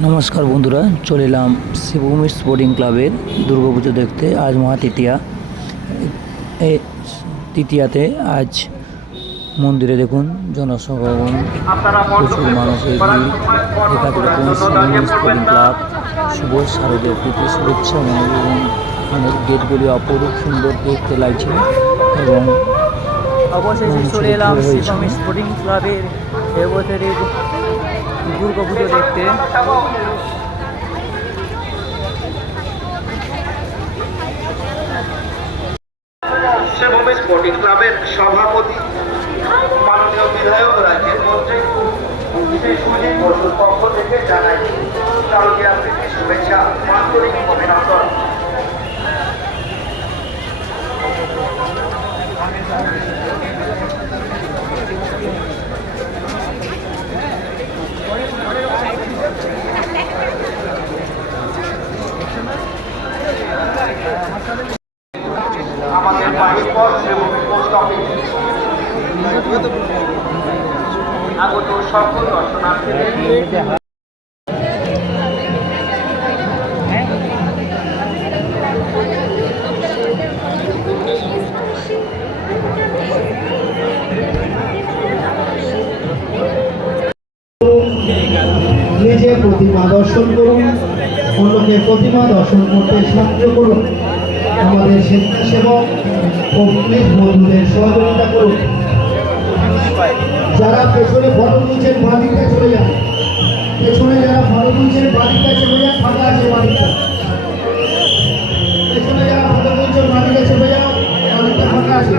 নমস্কার বন্ধুরা, চলে এলাম শিবভূমি স্পোর্টিং ক্লাবের দুর্গাপুজো দেখতে। আজ মহা তৃতীয়া। এই তৃতীয়াতে আজ মন্দিরে দেখুন জনসমাগম, প্রচুর মানুষের ভিড়। দেখাতে দেখুন শিবভূমি স্পোর্টিং ক্লাব শুভ শারদীয় প্রীতি শুভেচ্ছা এবং গেটগুলি অপরূপ সুন্দর দেখতে লাগছে এবং অবশেষে চলে এলাম শিবভূমি স্পোর্টিং ক্লাবের এবছরের দুর্গাপুজো দেখতে। শিবভূমি স্পোর্টিং ক্লাবের সভাপতি মাননীয় বিধায়ক রাজ্যের মন্ত্রী শ্রী সুজিত বসুর পক্ষ থেকে জানাই শারদীয়া প্রীতি শুভেচ্ছা, আন্তরিক অভিনন্দন। আমাদের বাড়ির পর শিবভূমি পোস্ট অফিস আগত সকল দর্শনার্থীদের নিজে প্রতিমা দর্শন করুন, অন্যকে প্রতিমা দর্শন করতে সাহায্য করুন। আমাদের স্বেচ্ছাসেবক ও পুলিশ বন্ধুদের সহযোগিতা করুন। যারা পেছনে ফটো তুলছেন বাড়িতে চলে যান, পেছনে যারা ফটো তুলছেন বাড়িতে চলে যান, ফাঁকা আছে বাড়িটা। পেছনে যারা ফটো তুলছেন বাড়িতে চলে যান, বাড়িটা ফাঁকা আছে।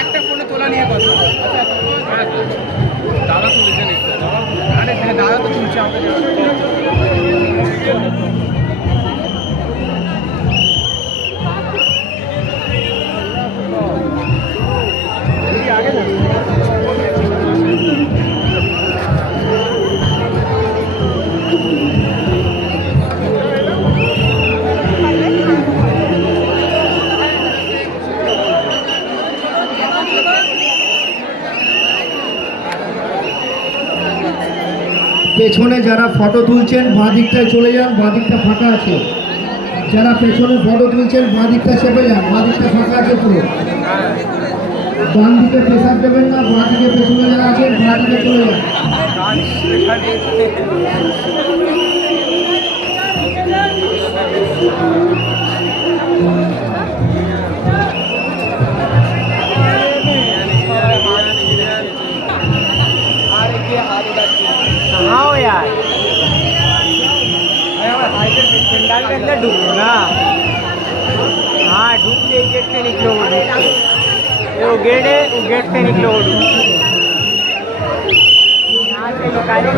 একটা ফোনে তোলা নিয়ে কথা দাদা তুলেছেন, দাদা তো তুলছে আমাদের। পেছনে যারা ফটো তুলছেন বাঁ দিকটায় চলে যান, বাঁ দিকটা ফাঁকা আছে। যারা পেছনে ফটো তুলছেন বাঁ দিকটা চেপে যান, বাঁ দিকটা ফাঁকা আছে পুরো। ডান দিকে প্রেসার দেবেন না, বাঁ দিকে পেছনে যারা আছেন বাঁ দিকে চলে যান। हाँ यार, पंडाल के अंदर डूबो ना। हाँ डूब के गेट से निकलो, वो डूब के वो गेट है, वो गेट से निकलो, वो डूब यहाँ से निकाले।